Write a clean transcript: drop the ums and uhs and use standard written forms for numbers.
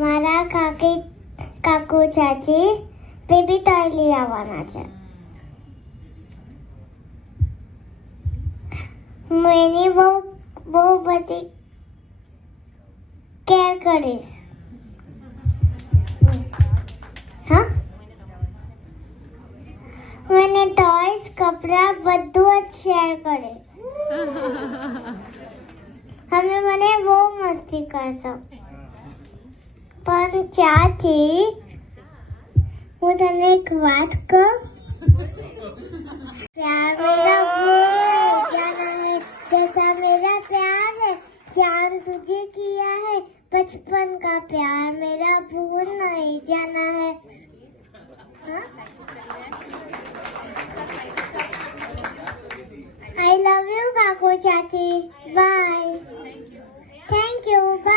મારા કાકુ ચાચી બેબી ટોય લઈ આવવાના છે. હું એની બહુ બધી કેર કરીશ. હા, મને ટોયસ કપડા બધું જ શેર કરીશ. તમે મને બહુ મસ્તી કરશો. પણ ચાચી, હું તને એક વાત કહું. प्यार मेरा वो है, जाना है जैसा मेरा प्यार है, जान तुझे किया है, बचपन का प्यार मेरा भूल नहीं जाना है. I love you, काकू चाची. Bye. Thank you. Bye.